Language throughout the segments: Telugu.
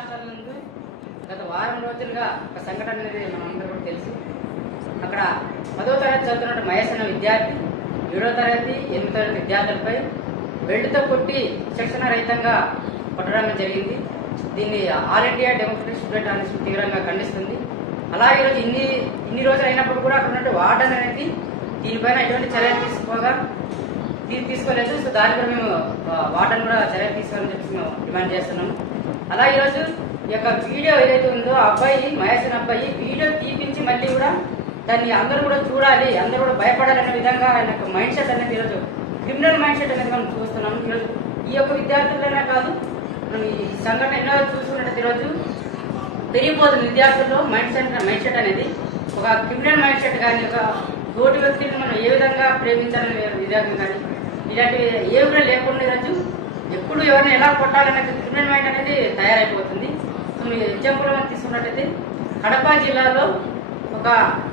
రాష్ట్రాల నుండి గత వారం రోజులుగా ఒక సంఘటన అనేది మనందరూ కూడా తెలుసు. అక్కడ పదో తరగతి చదువుతున్న మహేష్ అనే విద్యార్థి ఏడో తరగతి ఎనిమిది తరగతి విద్యార్థులపై వెళ్ళితో కొట్టి శిక్షణ రహితంగా కొట్టడం జరిగింది. దీన్ని ఆల్ ఇండియా డెమోక్రటిక్ స్టూడెంట్ అనేది తీవ్రంగా ఖండిస్తుంది. అలాగే ఈరోజు ఇన్ని ఇన్ని రోజులు అయినప్పుడు కూడా అక్కడ ఉన్నటువంటి వార్డన్ అనేది దీనిపైన ఎటువంటి చర్యలు తీసుకోగా దీన్ని తీసుకోలేదు సో దాని కూడా మేము వాటర్ కూడా చర్య తీసుకోవాలని చెప్పి మేము డిమాండ్ చేస్తున్నాము. అలా ఈరోజు ఈ యొక్క వీడియో ఏదైతే ఉందో అబ్బాయి మహేష్ అబ్బాయి వీడియో తీపించి మళ్ళీ కూడా దాన్ని అందరూ కూడా చూడాలి అందరూ కూడా భయపడాలనే విధంగా ఆయన యొక్క మైండ్ సెట్ అనేది ఈరోజు క్రిమినల్ మైండ్ సెట్ అనేది మనం చూస్తున్నాం. ఈరోజు ఈ యొక్క విద్యార్థులనే కాదు మనం ఈ సంఘటన ఎన్నో చూసుకున్నట్టు ఈరోజు పెరిగిపోతుంది విద్యార్థుల్లో మైండ్ సెట్ మైండ్ సెట్ అనేది ఒక క్రిమినల్ మైండ్ సెట్ కానీ ఒక తోటి వ్యక్తిని మనం ఏ విధంగా ప్రేమించాలని విధానం కానీ. ఇలాంటివి ఏ కూడా లేకుండా ఈరోజు ఎప్పుడు ఎవరిని ఎలా కొట్టాలనే క్రిమినల్ మైండ్ అనేది తయారైపోతుంది. సో మీరు ఎగ్జాంపుల్ మనం తీసుకున్నట్టయితే కడప జిల్లాలో ఒక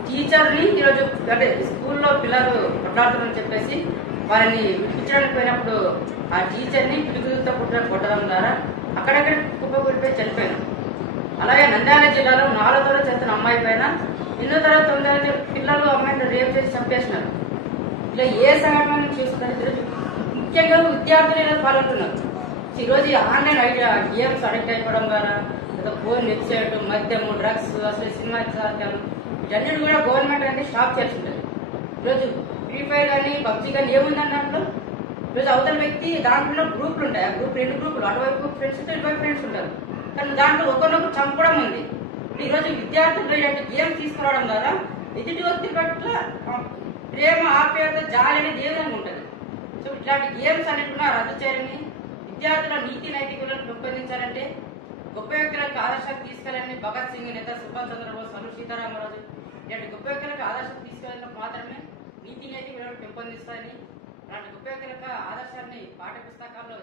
టీచర్ని ఈరోజు అంటే స్కూల్లో పిల్లలు కొట్లాడుతున్నారని చెప్పేసి వారిని విడిపించడానికి పోయినప్పుడు ఆ టీచర్ని పిలుపులతో పుట్టిన కొట్టడం ద్వారా అక్కడక్కడ కుప్పకూలిపోయి చనిపోయినారు అలాగే నంద్యాల జిల్లాలో నాలుగు తరగతి చదువుతున్న అమ్మాయి పైన ఎన్నో తరగతి తొమ్మిది పిల్లలు అమ్మాయిని రేపు చేసి చంపేసినారు. ఇలా ఏ సంఘటన చూస్తుంటే ముఖ్యంగా విద్యార్థులు ఇలా పాల్గొంటున్నారు. ఈరోజు ఆన్లైన్ ఐడియా గేమ్స్ అడిక్ట్ అయిపోవడం ద్వారా లేదా ఫోన్ వెబ్సైట్ మద్యము డ్రగ్స్ అసలు సినిమా సాధ్యం వీటన్నిటి కూడా గవర్నమెంట్ అనేది స్టాప్ చేస్తుంటారు ఈరోజు ఫ్రీ ఫైర్ కానీ పబ్జీ కానీ ఏముందని దాంట్లో? ఈరోజు అవతల వ్యక్తి దాంట్లో గ్రూపులు ఉంటాయి. ఆ గ్రూప్ రెండు గ్రూపులు. అటువైపు ఫ్రెండ్స్ ఇటువైపు ఫ్రెండ్స్ ఉంటారు. కానీ దాంట్లో ఒకరినొకరు చంపడం ఉంది. ఈరోజు విద్యార్థులు ఇలాంటి గేమ్ తీసుకురావడం ద్వారా ఎదుటి వ్యక్తి పట్ల ప్రేమ ఆప్యాయత జాలి అనేది ఏ విధంగా ఉంటుంది? సో ఇట్లాంటి గేమ్స్ అన్నిటిని రద్దు చేయాలని విద్యార్థుల నీతి నైతికలను పెంపొందించాలంటే గొప్ప వ్యక్తులకు ఆదర్శాలు తీసుకెళ్ళాలని భగత్ సింగ్ నేత సుభాష్ చంద్రబోస్ అను సీతారామరాజు ఇలాంటి గొప్ప వ్యక్తులకు ఆదర్శం తీసుకెళ్ళినప్పుడు మాత్రమే నీతి నైతికలను పెంపొందిస్తాయని అలాంటి గొప్ప వ్యక్తులకు ఆదర్శాన్ని పాఠ్య పుస్తకాల్లో